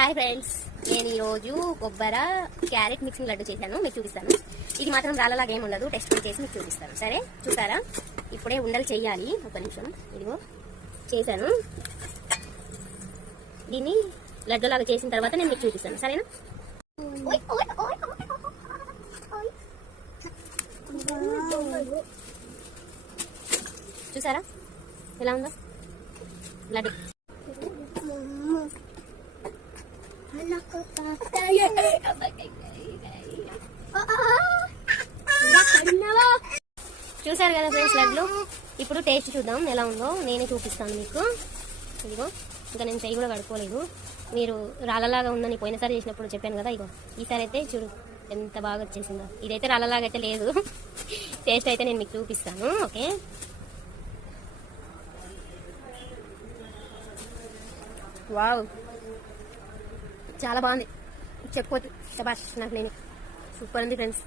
Hi friends, నేను ఈరోజు కొబ్బర carrot mixing laddu చేశాను. మీకు చూపిస్తాను. ఇది మాత్రం రాళ్ళలాగా ఏమి ఉండదు. టెస్ట్ చేసి మీకు చూపిస్తాను. సరే, చూసారా? ఇప్పుడే ఉండలు చేయాలి. ఒక నిమిషం. ఇదిగో చేశాను. దీన్ని లడ్డులాగా చేసిన తర్వాత నేను మీకు చూపిస్తాను. సరేనా? చూసారా ఎలా ఉందో లడ్డు? చూసారు కదా ఫ్రెండ్స్ లడ్లు. ఇప్పుడు టేస్ట్ చూద్దాం ఎలా ఉందో. నేనే చూపిస్తాను మీకు. ఇదిగో ఇంకా నేను చెయ్యి కూడా కడుక్కోలేదు. మీరు రాళ్ళలాగా ఉందని పోయినసారి చేసినప్పుడు చెప్పాను కదా. ఇగో ఈసారి అయితే చూడు ఎంత బాగా వచ్చేసిందో. ఇదైతే రాళ్ళలాగా అయితే లేదు. టేస్ట్ అయితే నేను మీకు చూపిస్తాను. ఓకే, వావ్, చాలా బాగుంది. చెప్పొద్దు. శబాష్, నాకు నేను సూపర్ ఉంది ఫ్రెండ్స్.